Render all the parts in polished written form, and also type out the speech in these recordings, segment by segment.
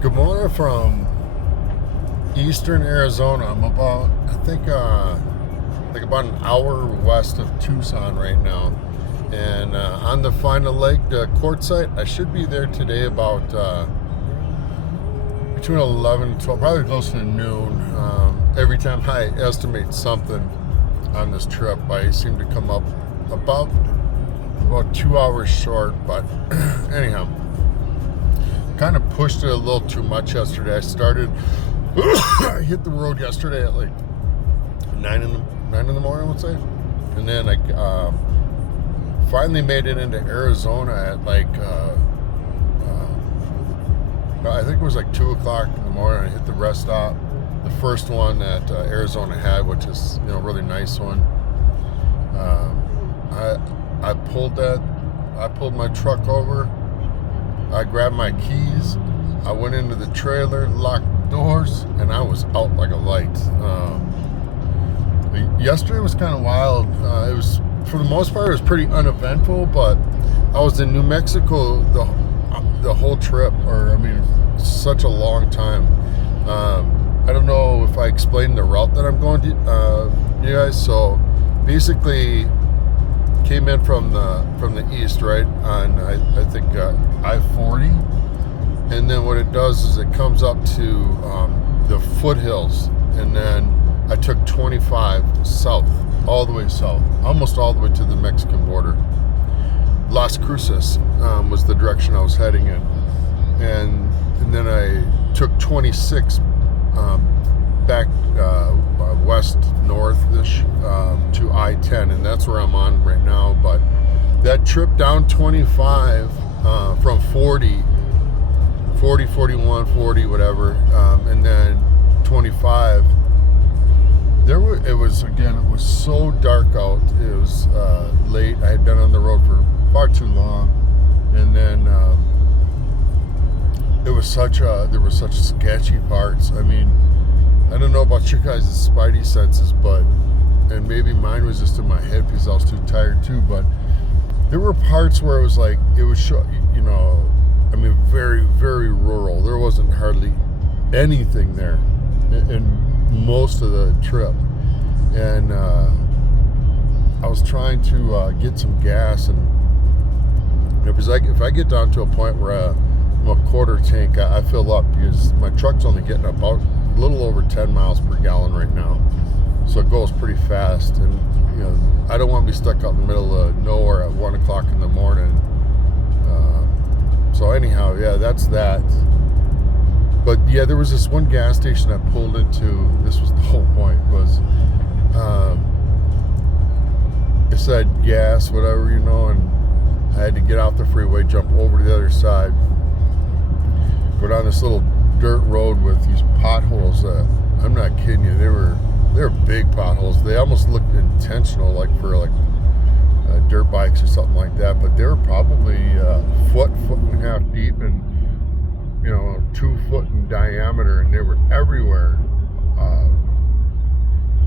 Good morning from eastern Arizona. I'm about, about an hour west of Tucson right now. And on the final leg to Quartzsite, I should be there today about between 11 and 12, probably close to noon. Every time I estimate something on this trip, I seem to come up about 2 hours short. But anyhow, kind of pushed it a little too much yesterday. I started I hit the road yesterday at like 9 in the morning, let's say, and then I finally made it into Arizona at I think it was like 2 o'clock in the morning. I hit the rest stop, the first one that Arizona had, which is a really nice one. I pulled my truck over. I grabbed my keys. I went into the trailer, locked the doors, and I was out like a light. Yesterday was kind of wild. It was, for the most part, it was pretty uneventful, but I was in New Mexico the whole trip, such a long time. I don't know if I explained the route that I'm going to, you guys. So basically, came in from the east, right, on I think I-40, and then what it does is it comes up to the foothills, and then I took 25 south, all the way south, almost all the way to the Mexican border. Las Cruces was the direction I was heading in, and then I took 26 back west north-ish to I-10, and that's where I'm on right now. But that trip down 25 from 40, 41, 40, whatever, and then 25, it was so dark out. It was late. I had been on the road for far too long, and then there were such sketchy parts. I don't know about you guys' spidey senses, and maybe mine was just in my head because I was too tired too, but there were parts where it was very, very rural. There wasn't hardly anything there in most of the trip. And I was trying to get some gas, and because if I get down to a point where I'm a quarter tank, I fill up, because my truck's only getting about a little over 10 miles per gallon right now, so it goes pretty fast. And I don't want to be stuck out in the middle of nowhere at 1 o'clock in the morning. So anyhow, yeah, that's that. But yeah, there was this one gas station I pulled into. This was the whole point, was it said gas, whatever, and I had to get off the freeway, jump over to the other side, go down this little dirt road with these potholes that, I'm not kidding you, they were big potholes. They almost looked intentional, like for dirt bikes or something like that, but they were probably foot and a half deep, and 2 foot in diameter, and they were everywhere.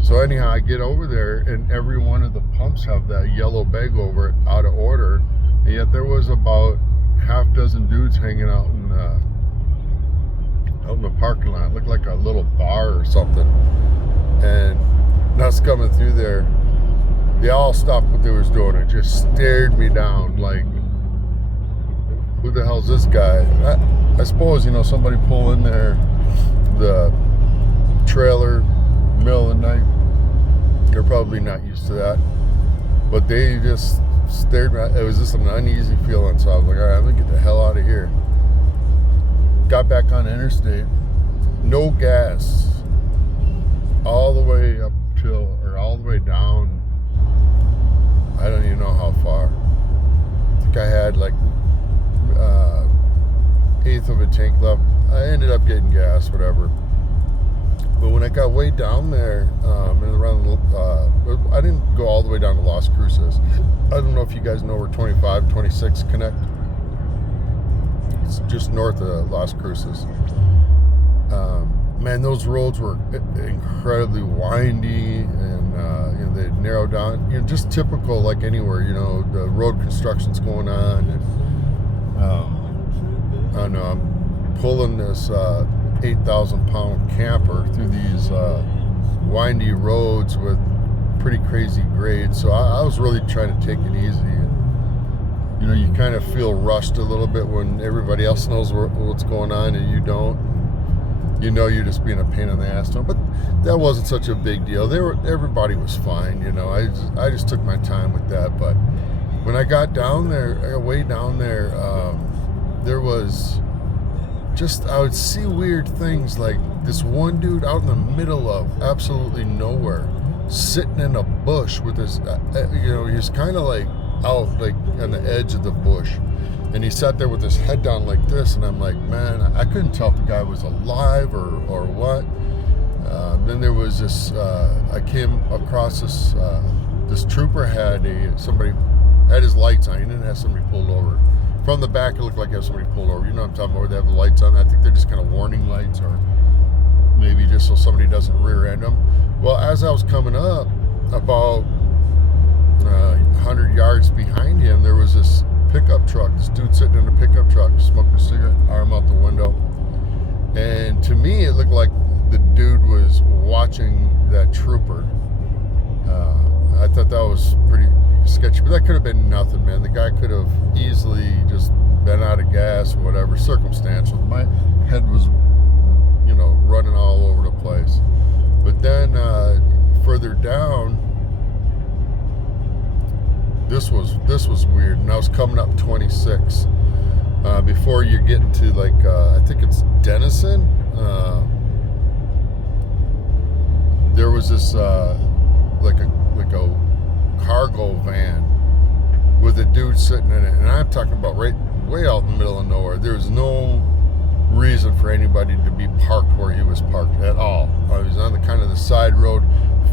So anyhow, I get over there, and every one of the pumps have that yellow bag over it, out of order, and yet there was about half dozen dudes hanging out in the parking lot. It looked like a little bar or something. And us coming through there, they all stopped what they was doing and just stared me down like, who the hell's this guy? I suppose, somebody pull in there, the trailer, middle of the night, they're probably not used to that. But they just stared me. It was just an uneasy feeling, so I was like, all right, I'm gonna get the hell out of here. Got back on the interstate, no gas, all the way up all the way down, I don't even know how far. I think I had like eighth of a tank left. I ended up getting gas, whatever. But when I got way down there, and around, I didn't go all the way down to Las Cruces. I don't know if you guys know where 25, 26 connect. It's just north of Las Cruces. Man, those roads were incredibly windy, and they narrowed down. Just typical, like anywhere. The road construction's going on, and I don't know. pulling this 8,000-pound camper through these windy roads with pretty crazy grades. So I was really trying to take it easy. You know, you kind of feel rushed a little bit when everybody else knows what's going on and you don't. You know, you're just being a pain in the ass to them. But that wasn't such a big deal. Everybody was fine. You know, I just took my time with that. But when I got down there, way down there, there was just, I would see weird things, like this one dude out in the middle of absolutely nowhere, sitting in a bush with his, you know, he's kind of like out like on the edge of the bush, and he sat there with his head down like this, and I'm like, man, I couldn't tell if the guy was alive or what. Then there was this, I came across this, this trooper had somebody had his lights on. He didn't have somebody pulled over. From the back, it looked like he had somebody pulled over. You know what I'm talking about, where they have the lights on. I think they're just kind of warning lights, or maybe just so somebody doesn't rear end them. Well, as I was coming up, about 100 yards behind him, there was this pickup truck. This dude sitting in a pickup truck, smoking a cigarette, arm out the window. And to me, it looked like the dude was watching that trooper. I thought that was pretty sketchy, but that could have been nothing, man. The guy could have easily just been out of gas or whatever, circumstantial. My head was, you know, running all over the place. But then further down, this was weird, and I was coming up 26 before you get into like I think it's Denison. There was this like a cargo van with a dude sitting in it, and I'm talking about right way out in the middle of nowhere. There's no reason for anybody to be parked where he was parked at all. He was on the kind of the side road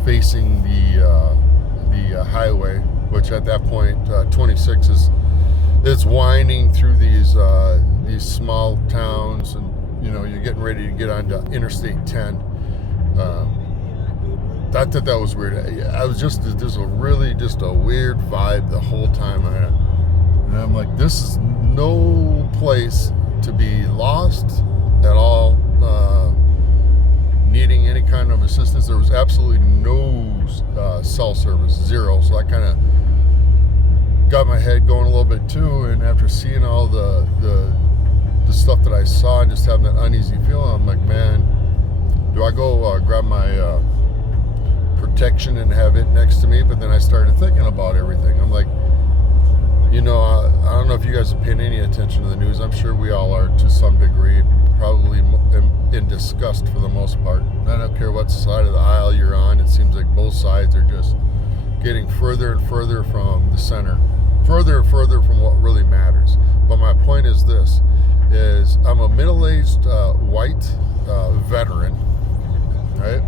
facing the highway, which at that point 26 is, it's winding through these small towns, and you know, you're getting ready to get onto Interstate 10. I thought that was weird. I was just, there's a really just a weird vibe the whole time. And I'm like, this is no place to be lost at all, needing any kind of assistance. There was absolutely no cell service, zero. So I kind of got my head going a little bit too. And after seeing all the stuff that I saw and just having that uneasy feeling, I'm like, man, do I go grab my protection and have it next to me? But then I started thinking about everything. I'm like, you know, I don't know if you guys are paying any attention to the news. I'm sure we all are to some degree, probably in disgust for the most part. I don't care what side of the aisle you're on. It seems like both sides are just getting further and further from the center, further and further from what really matters. But my point is this, is I'm a middle-aged white veteran, right?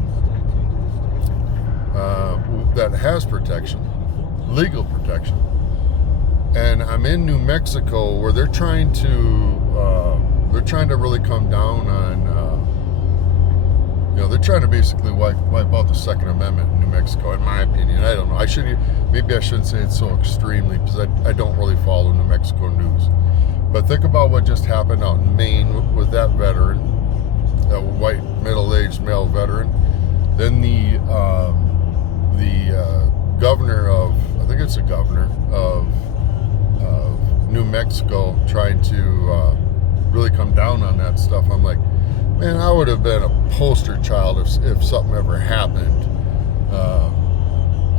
That has protection, legal protection, and I'm in New Mexico where they're trying to really come down on, you know, they're trying to basically wipe out the Second Amendment in New Mexico, in my opinion. I don't know. Maybe I shouldn't say it so extremely, because I don't really follow New Mexico news. But think about what just happened out in Maine with that veteran, that white middle-aged male veteran. Then the governor of, I think it's a governor of New Mexico, trying to really come down on that stuff. I'm like, man, I would have been a poster child if something ever happened.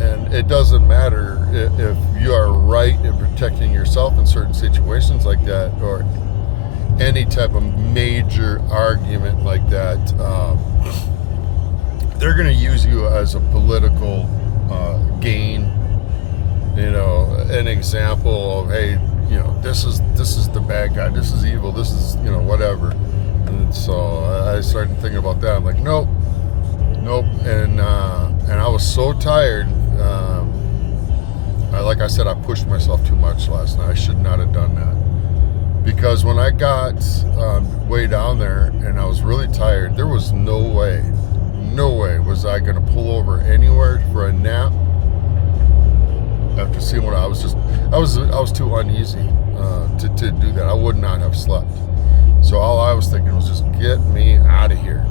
And it doesn't matter if you are right in protecting yourself in certain situations like that, or any type of major argument like that. They're going to use you as a political gain. You know, an example of, hey, you know, this is the bad guy, this is evil, this is, you know, whatever. And so I started thinking about that. I'm like, nope. And I was so tired. Like I said, I pushed myself too much last night. I should not have done that, because when I got way down there and I was really tired, there was no way was I going to pull over anywhere for a nap after seeing what I was too uneasy to do that. I would not have slept. So all I was thinking was just get me out of here.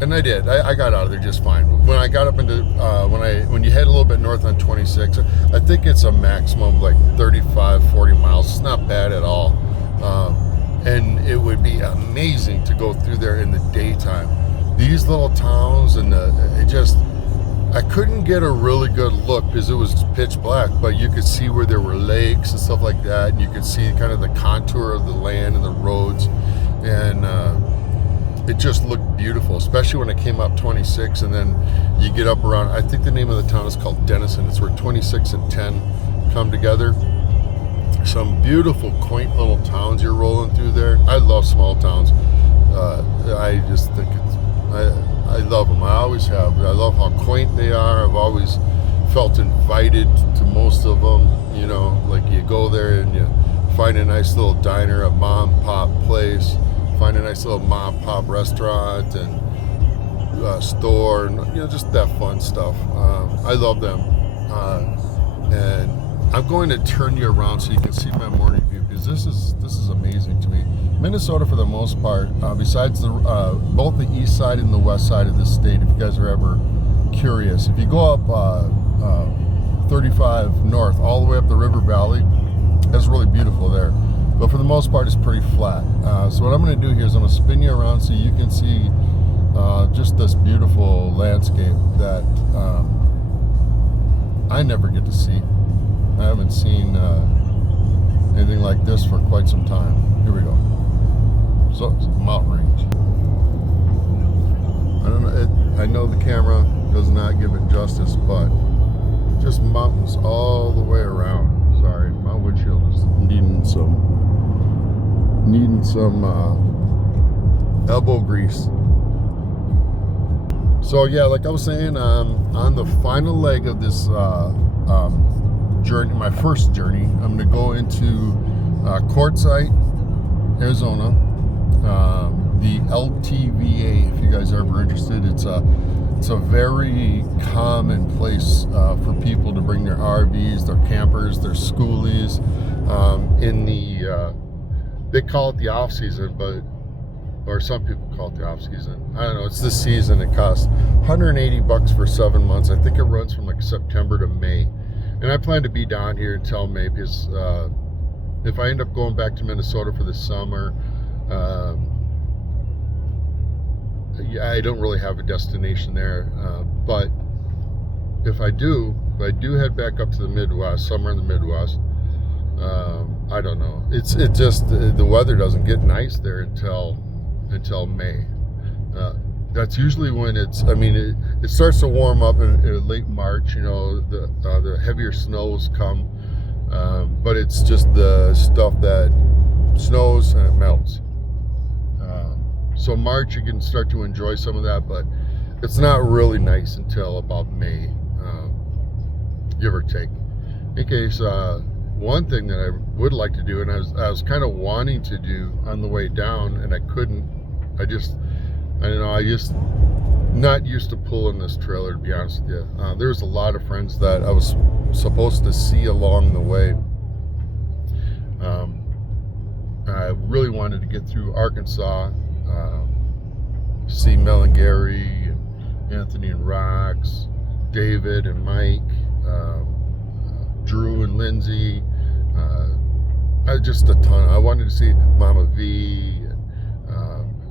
And I did. I got out of there just fine. When I got up into when you head a little bit north on 26, I think it's a maximum of like 35, 40 miles. It's not bad at all. And it would be amazing to go through there in the daytime. These little towns and I couldn't get a really good look because it was pitch black, but you could see where there were lakes and stuff like that, and you could see kind of the contour of the land and the roads, and it just looked beautiful, especially when it came up 26, and then you get up around, I think the name of the town is called Denison. It's where 26 and 10 come together. Some beautiful, quaint little towns you're rolling through there. I love small towns. I just think I love them. I always have. I love how quaint they are. I've always felt invited to most of them. You know, like you go there and you find a nice little diner, a mom and pop place, find a nice little mom and pop restaurant and store, and just that fun stuff. I love them, and I'm going to turn you around so you can see my morning view, because this is amazing to me. Minnesota, for the most part, besides both the east side and the west side of this state, if you guys are ever curious, if you go up 35 north all the way up the river valley, it's really beautiful there. But for the most part, it's pretty flat. So what I'm going to do here is I'm going to spin you around so you can see just this beautiful landscape that I never get to see. I haven't seen anything like this for quite some time. Here we go. So it's a mountain range. I don't know. I know the camera does not give it justice, but just mountains all the way around. Sorry, my windshield is needing some elbow grease. So yeah, like I was saying, on the final leg of this journey, my first journey, I'm going to go into Quartzsite, Arizona. The LTVA, if you guys are ever interested, it's a very common place for people to bring their RVs, their campers, their schoolies in the they call it the off season, or some people call it the off season. I don't know. It's this season. It costs $180 for 7 months. I think it runs from like September to May. And I plan to be down here until May, because if I end up going back to Minnesota for the summer, I don't really have a destination there. But if I do head back up to the Midwest, somewhere in the Midwest, I don't know. It's just the weather doesn't get nice there until May. That's usually when it starts to warm up in late March. The heavier snows come, but it's just the stuff that snows and it melts. So March you can start to enjoy some of that, but it's not really nice until about May, give or take. In case, one thing that I would like to do, and I was kind of wanting to do on the way down, and I couldn't. I just not used to pulling this trailer, to be honest with you. There's a lot of friends that I was supposed to see along the way. I really wanted to get through Arkansas, see Mel and Gary, and Anthony and Rox, David and Mike, Drew and Lindsay, just a ton. I wanted to see Mama V,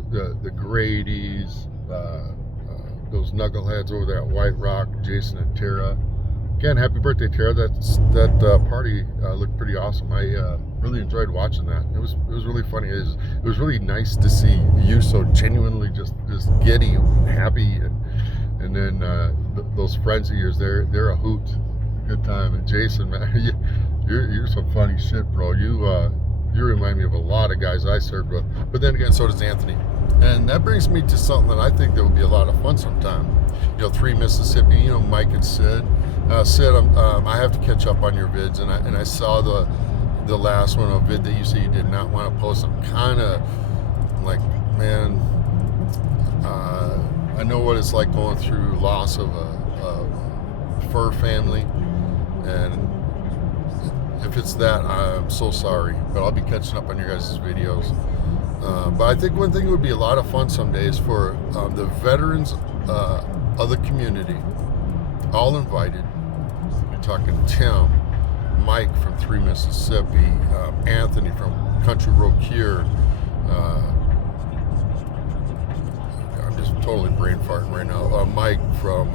the Grady's, those knuckleheads over there at White Rock, Jason and Tara. Again, happy birthday, Tara. That party looked pretty awesome. I really enjoyed watching that. It was really funny. It was really nice to see you so genuinely just giddy and happy, and then those friends of yours, they're a hoot, good time. And Jason, man, you're some funny shit, bro. You remind me of a lot of guys I served with, but then again, so does Anthony. And that brings me to something that I think that would be a lot of fun sometime. 3 Mississippi, Mike and Sid. Sid, I have to catch up on your vids, and I saw the last one, a vid that you said you did not want to post. I'm kind of like, man, I know what it's like going through loss of a fur family, and if it's that, I'm so sorry, but I'll be catching up on your guys' videos. But I think one thing would be a lot of fun some days for the veterans of the community, all invited. You're talking Tim, Mike from 3 Mississippi, Anthony from Country Road Cure. I'm just totally brain farting right now. Mike from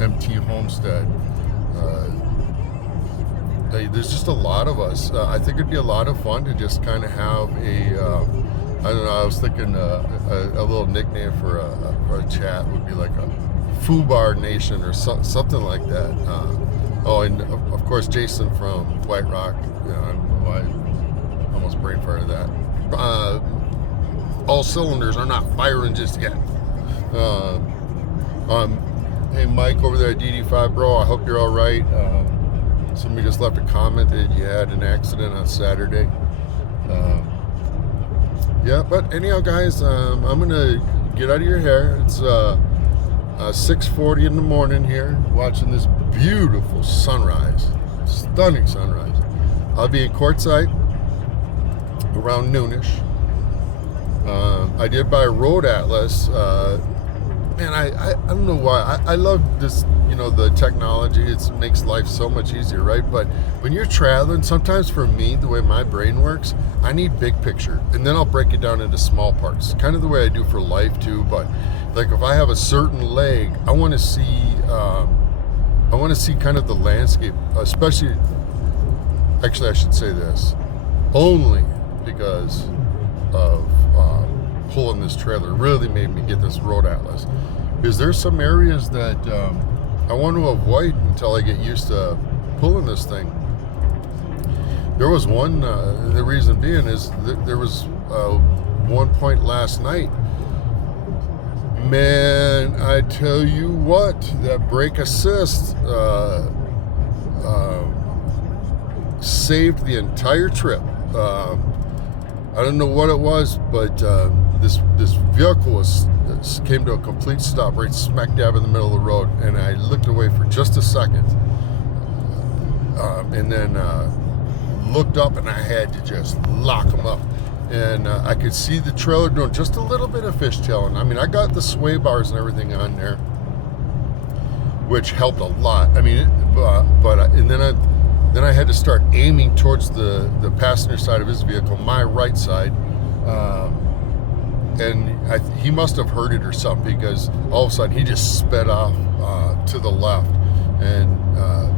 MT Homestead. There's just a lot of us. I think it'd be a lot of fun to just kind of have a, I don't know, I was thinking a little nickname for a chat would be like a Foobar Nation or something like that. Oh, and of course Jason from White Rock. You know, I almost brain farted that. All cylinders are not firing just yet. Hey Mike over there at DD5 Bro, I hope you're all right. Somebody just left a comment that you had an accident on Saturday. Yeah, but anyhow, guys, I'm gonna get out of your hair. It's 6:40 in the morning here, watching this beautiful sunrise, stunning sunrise. I'll be in Quartzsite around noonish. I did buy a road atlas. Man, I don't know why. I love this, you know, the technology. It makes life so much easier, right? But when you're traveling, sometimes for me, the way my brain works, I need big picture. And then I'll break it down into small parts. Kind of the way I do for life too. But like if I have a certain leg, I want to see kind of the landscape, especially, actually I should say this, only because of pulling this trailer really made me get this road atlas, because there's some areas that I want to avoid until I get used to pulling this thing. There was one, the reason being is that there was one point last night, man, I tell you what, that brake assist saved the entire trip. I don't know what it was, but this vehicle came to a complete stop right smack dab in the middle of the road, and I looked away for just a second, and then looked up, and I had to just lock them up. And I could see the trailer doing just a little bit of fishtailing. I mean, I got the sway bars and everything on there, which helped a lot. I mean, and then I had to start aiming towards the passenger side of his vehicle, my right side, and he must have heard it or something, because all of a sudden he just sped off to the left, and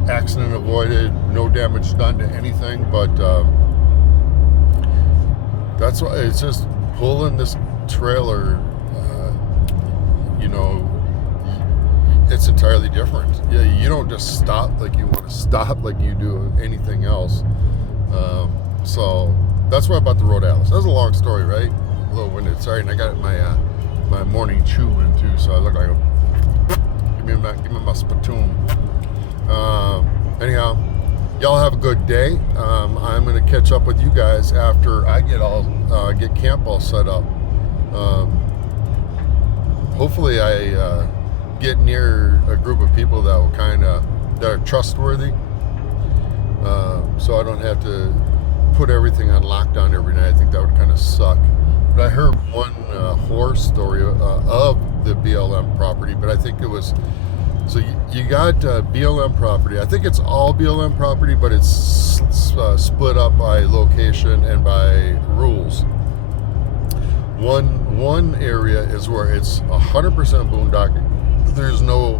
accident avoided, no damage done to anything. But that's why it's just pulling this trailer, you know, it's entirely different. Yeah, you don't just stop like you want to stop like you do anything else. So that's why I bought the road atlas. That was a long story, right? A little winded. Sorry, and I got my morning chew in too, so I look like give me my spittoon. Anyhow, y'all have a good day. I'm gonna catch up with you guys after I get camp all set up. Hopefully I get near a group of people that will that are trustworthy, so I don't have to put everything on lockdown every night. I think that would kind of suck. But I heard one horror story of the BLM property, but I think it was, so you got BLM property. I think it's all BLM property, but it's split up by location and by rules. One area is where it's 100% boondocking. There's no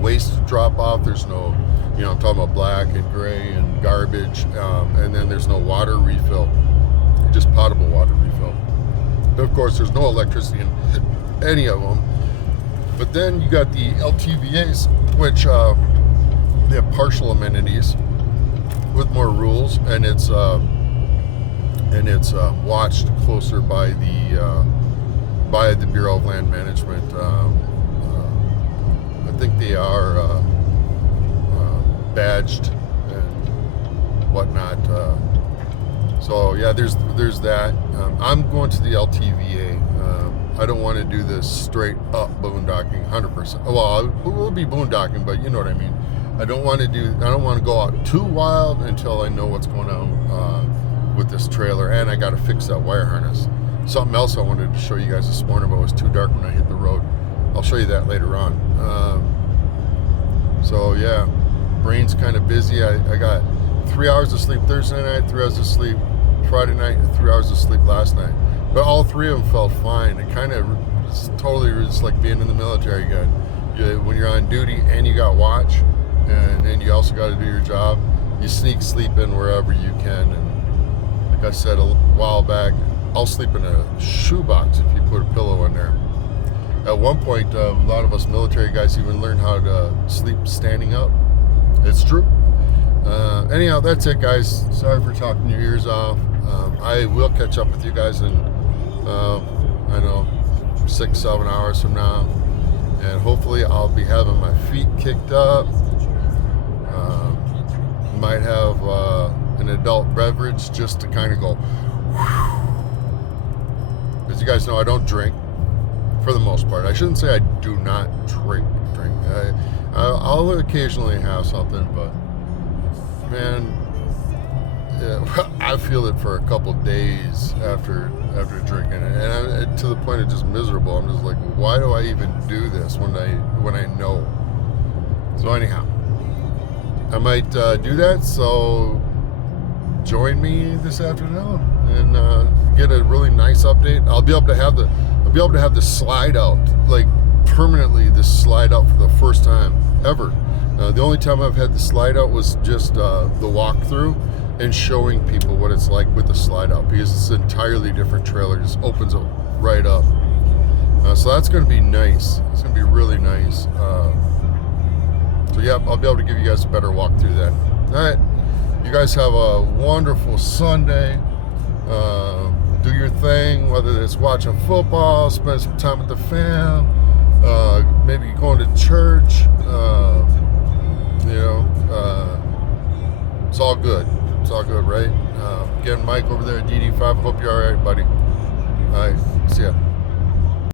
waste drop off. There's no, you know, I'm talking about black and gray and garbage, and then there's no water refill, just potable water refill. Of course, there's no electricity in any of them. But then you got the LTVAs, which they have partial amenities with more rules, and it's watched closer by the Bureau of Land Management. I think they are badged and whatnot. So yeah, there's that. I'm going to the LTVA. I don't want to do this straight up boondocking 100%. Well, we'll be boondocking, but you know what I mean. I don't want to go out too wild until I know what's going on with this trailer, and I got to fix that wire harness. Something else I wanted to show you guys this morning, but it was too dark when I hit the road. I'll show you that later on. So yeah, brain's kind of busy. I got 3 hours of sleep Thursday night, 3 hours of sleep Friday night, and 3 hours of sleep last night. But all three of them felt fine. It kind of totally just like being in the military again. When you're on duty and you got watch, and then you also got to do your job, you sneak sleep in wherever you can. And like I said a while back, I'll sleep in a shoebox if you put a pillow in there. At one point, a lot of us military guys even learned how to sleep standing up. It's true. Anyhow, that's it, guys. Sorry for talking your ears off. I will catch up with you guys in, I know, 6-7 hours from now. And hopefully I'll be having my feet kicked up. Might have an adult beverage just to kind of go. As you guys know, I don't drink for the most part. I shouldn't say I do not drink. I'll occasionally have something, but man, yeah, I feel it for a couple days after drinking it, and to the point of just miserable. I'm just like, why do I even do this when I know? So anyhow, I might do that. So join me this afternoon and get a really nice update. I'll be able to have the slide out, like permanently. This slide out for the first time ever. The only time I've had the slide out was just the walkthrough and showing people what it's like with the slide out, because it's an entirely different trailer. It just opens up right up. So that's going to be nice. It's going to be really nice. So yeah, I'll be able to give you guys a better walkthrough then. All right, you guys have a wonderful Sunday. Do your thing, whether it's watching football, spend some time with the fam, maybe going to church. It's all good. It's all good, right? Again, Mike over there at DD5. Hope you're all right, buddy. All right, see ya.